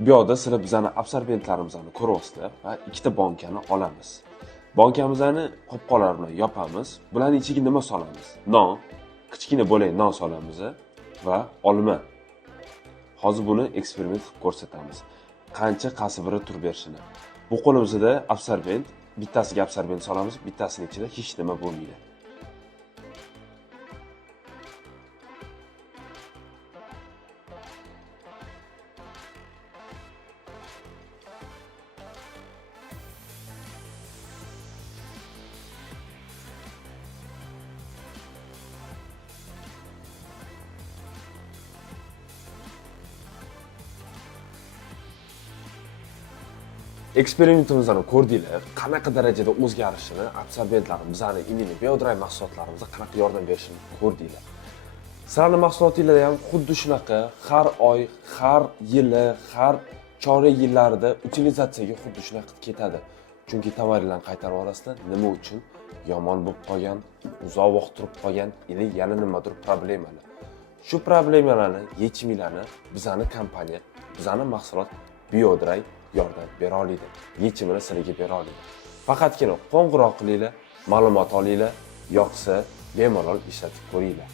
Bu yerda sizlar bizani absorbentlarimizni ko'ryapsizlar va ikkita bankani olamiz. Bankamizni qopqoqlar bilan yopamiz. Bularning ichiga nima solamiz? Non, kichkina bo'lak non solamiz va olma. Hozir buni eksperiment qilib ko'rsatamiz. Qancha qaysi biri turib berishini. Bu qo'limizda absorbent, bittasiga absorbent solamiz, bittasining ichida hech nima bo'lmaydi. Eksperimentimizni ko'rdinglar, qanaqa darajada o'zgarishini, absorbentlarimiz, bizani immuniy biodray mahsulotlarimizga qanaqa yordam berishini ko'rdinglar. Sizlarning mahsulotingizda ham xuddi shunaqa har oy, har yili, har chorak yillarida utilizatsiyaga xuddi shunaqa ketadi. Chunki tovarlarni qaytarib olasizlar, nima uchun? Yomon bo'lib qolgan, uzoq vaqt turib qolgan, yana nimadir problemalar. Shu problemalarni yechimlarini bizani kompaniya, bizani mahsulot biodray yordam bera oladi. Yechimini sizlarga bera oladi. Faqatgina qo'ng'iroq qilinglar, ma'lumot olinglar, yoqsa bemalol ishlatib ko'ringlar.